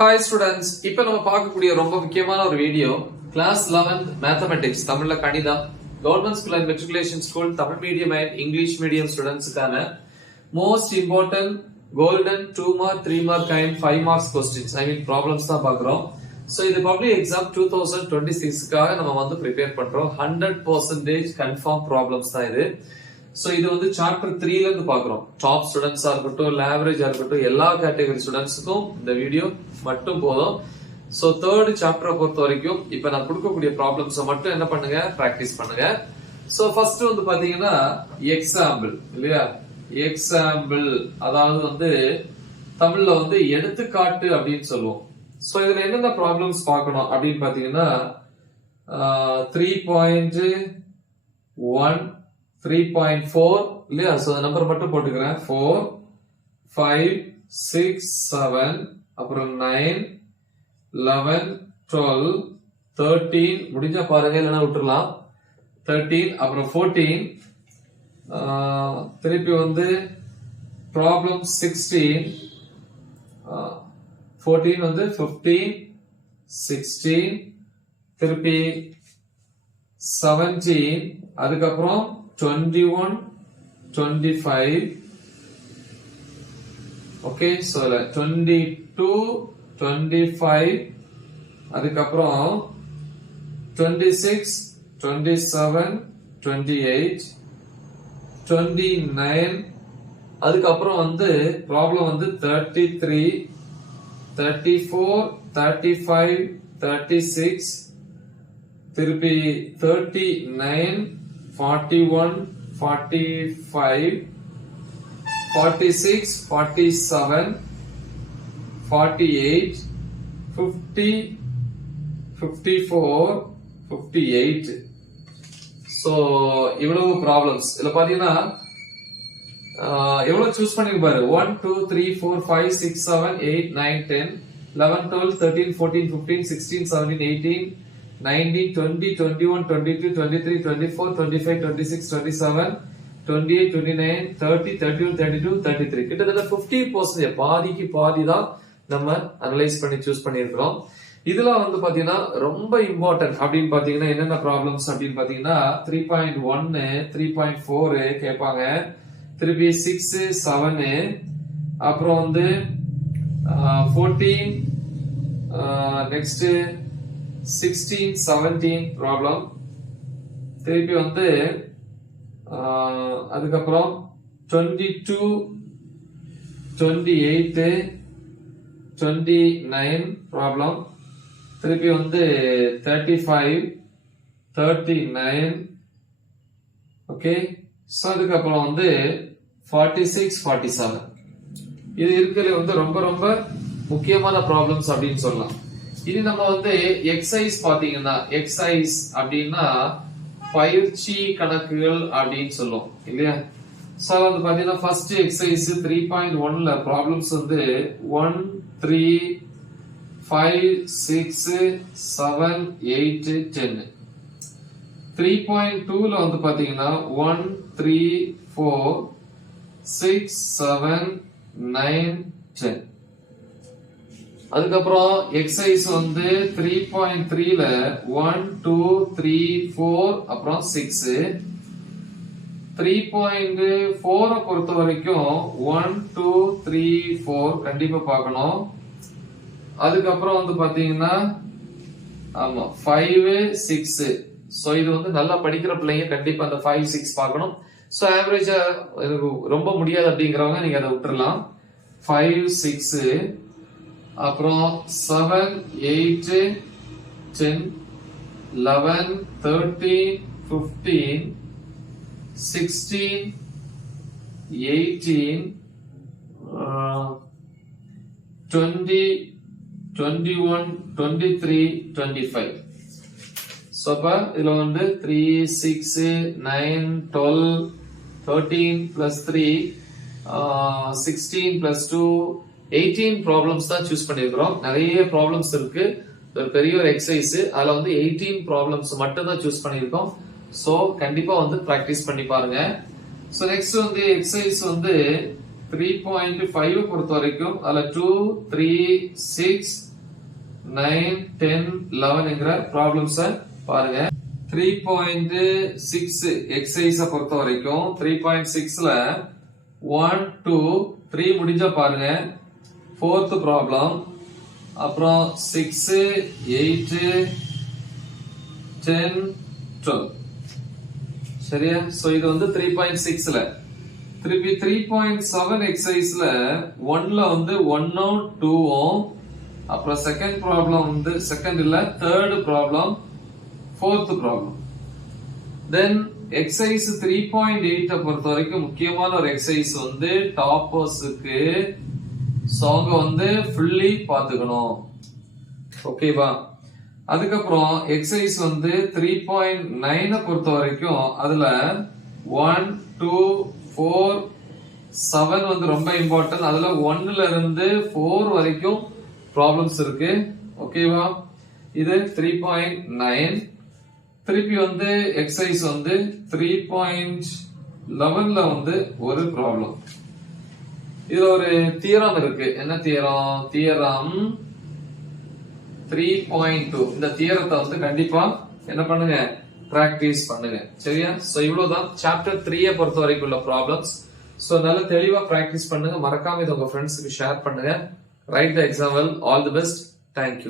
Hi students, இப்போ நம்ம பார்க்கக்கூடிய ரொம்ப முக்கியமான ஒரு வீடியோ கிளாஸ் 11 மேத்தமெட்டிக்ஸ் தமிழ்ல கணிதம் government school and matriculation school Tamil medium and English medium ஸ்டூடெண்ட்ஸ்க்கான most important golden 2 mark 3 mark and 5 marks questions problems தான் பார்க்குறோம். ஸோ இது பப்ளிக் எக்ஸாம் 2026க்காக நம்ம வந்து ப்ரிப்பேர் பண்றோம். 100% கன்ஃபார்ம் ப்ராப்ளம்ஸ் தான் இது. சோ இது வந்து சாப்டர் 3ல இருந்து பாக்குறோம். டாப் ஸ்டூடெண்ட்ஸா இருக்கட்டும், ஆவரேஜா இருக்கட்டும், எல்லா கேட்டகரி ஸ்டூடெண்ட்ஸுக்கும் இந்த வீடியோ மட்டும் போதும். சோ தேர்ட் சாப்டரை பொறுத்த வரைக்கும் இப்ப நான் கொடுக்கக்கூடிய ப்ராப்ளம்ஸை மட்டும் என்ன பண்ணுங்க, பிராக்டிஸ் பண்ணுங்க. சோ ஃபர்ஸ்ட் வந்து பாத்தீங்கன்னா எக்ஸாம்பிள் இல்லையா, எக்ஸாம்பிள் அதாவது வந்து தமிழ்ல வந்து எடுத்துக்காட்டு அப்படின்னு சொல்லுவோம். சோ இதுல என்னென்ன ப்ராப்ளம்ஸ் பார்க்கணும் அப்படின்னு பாத்தீங்கன்னா 3.1 3.4 இல்லையா. சோ நம்பர் மட்டும் போட்டுக்கிறேன். 4 5 6 7 அப்புறம் 9 11 12 13 முடிஞ்சா பாருங்க, இல்லைன்னா விட்டுறலாம். 13 அப்புறம் 14 திருப்பி வந்து ப்ராப்ளம் 16 14 வந்து 15 16 திருப்பி 17 அதுக்கப்புறம் 21 25 ஓகே. சோ 22 25 அதுக்கப்புறம் 26 27 28 29 அதுக்கப்புறம் வந்து ப்ராப்ளம் வந்து 33 34 35 36 திருப்பி 39 41 45 46 47 48 50 54 58. சோ இவ்வளவு ப்ராப்ளம்ஸ். இதுல பாத்தீங்கன்னா எவ்வளவு சூஸ் பண்ணி பாரு. 1 2 3 4 5 6 7 8 9 10 11 12 13 14 15 16 17 18 19 20 21 22 23 24 25 26 27 28 29 30 31 32 33 கிட்டத்தட்ட 50% பாதிக்கு பாதி தான் நம்ம அனலைஸ் பண்ணி சூஸ் பண்ணியிருக்கிறோம். இதுல வந்து பாத்தீங்கன்னா ரொம்ப இம்பார்ட்டன்ட் அப்படின்னு பாத்தீங்கன்னா என்னென்ன ப்ராப்ளம்ஸ் அப்படின்னு பாத்தீங்கன்னா 3.1 3.4 கேட்பாங்க, திருப்பி 6 7 அப்புறம் வந்து 14 நெக்ஸ்ட் 16 17 ப்ராப்ளம், திருப்பி வந்து அதுக்கப்புறம் 22 28 29 ப்ராப்ளம், திருப்பி வந்து 35 39 ஓகே. சோ அதுக்கப்புறம் வந்து 46 47 இது இருக்கிறது வந்து ரொம்ப ரொம்ப முக்கியமான ப்ராப்ளம்ஸ் அப்படின்னு சொல்லலாம். இது நம்ம வந்து எக்ஸசைஸ் பாத்தீங்கன்னா, எக்ஸசைஸ் அப்படின்னா பயிற்சி கணக்குகள் அப்படின்னு சொல்லுவோம் இல்லையா. சோ வந்து பாத்தீங்கன்னா ஃபர்ஸ்ட் எக்ஸசைஸ் 3.1ல ப்ராப்ளம்ஸ் வந்து 1 3 5 6 7 8 10. 3.2ல வந்து பாத்தீங்கன்னா 1 3 4 6 7 9 10. அதுக்கப்புறம் எக்ஸசைஸ் வந்து 3.3ல 1 2 3 4 அப்புறம் 6. 3.4 பொறுத்த வரைக்கும் 1 2 3 4 கண்டிப்பா பார்க்கணும். அதுக்கப்புறம் வந்து பாத்தீங்கன்னா ஆமா 5 6. சோ இது வந்து நல்லா படிக்கிற பிள்ளைங்க கண்டிப்பா அந்த 5 6 பார்க்கணும். சோ ஆவரேஜா ரொம்ப முடியாது அப்படிங்கிறவங்க நீங்க அதை விட்டுறலாம். 5 6 அப்புறம் 7 8 10 11 13 15 16 18 20 21 23 25. சோ அப்ப இதுல வந்து 3 6 9 12 13 plus 3 16 plus 2 18 ப்ராப்ளம்ஸ் தான் சூஸ் பண்ணிருக்கிறோம். நிறைய ப்ராப்ளம்ஸ் இருக்கு, ஒரு பெரிய ஒரு எக்ஸசைஸ். அதுல வந்து 18 ப்ராப்ளம்ஸ் மட்டும் தான் சூஸ் பண்ணிருக்கோம். சோ கண்டிப்பா வந்து பிராக்டிஸ் பண்ணி பாருங்க. சோ நெக்ஸ்ட் வந்து எக்ஸசைஸ் வந்து 3.5 பொறுத்த வரைக்கும் அதுல 2, 3, 6, 9, 10, 11 என்கிற ப்ராப்ளம்ஸ் பாருங்க. 3.6 எக்ஸசைஸ பொறுத்த வரைக்கும் 3.6ல 1, 2, 3 முடிஞ்சா பாருங்க. 4th ப்ராப்ளம், அப்புறம் 6, 8, 10, 12. சரியா? சோ இது வந்து 3.6ல. திருப்பி 3.7 எக்ஸசைஸ்ல 1ல வந்து 1ம் 2ம், அப்புறம் செகண்ட் ப்ராப்ளம் வந்து செகண்ட் இல்ல தேர்ட் ப்ராப்ளம், fourth ப்ராப்ளம். தென் எக்ஸசைஸ் 3.8 பொறுத்த வரைக்கும் முக்கியமான ஒரு எக்ஸசைஸ் வந்து டாப்பர்ஸுக்கு சாங் வந்து ஃபுல்லி பாத்துக்கணும். ஓகேவா? அதுக்கப்புறம் எக்ஸசைஸ் வந்து 3.9 பொறுத்த வரைக்கும் அதுல 1, 2, 4, 7 வந்து ரொம்ப இம்பார்ட்டன்ட். அதுல 1ல இருந்து 4 வரைக்கும் ப்ராப்ளம்ஸ் இருக்கு. ஓகேவா? இது 3.9. திருப்பி வந்து எக்ஸசைஸ் வந்து 3.11ல வந்து ஒரு ப்ராப்ளம். இதுல ஒரு தியரம் இருக்கு. என்ன தியரம்? தியரம் 3.2. இந்த தியரத்தை வந்து கண்டிப்பா என்ன பண்ணுங்க, பிராக்டிஸ் பண்ணுங்க. சரியா? சோ இவ்வளவுதான் சாப்டர் 3 பொறுத்த வரைக்கும் உள்ள ப்ராப்ளம்ஸ். சோ நல்ல தெளிவா பிராக்டிஸ் பண்ணுங்க. மறக்காம இதை உங்க ஃப்ரெண்ட்ஸ்க்கு ஷேர் பண்ணுங்க. Right the exam well. All the best. Thank you.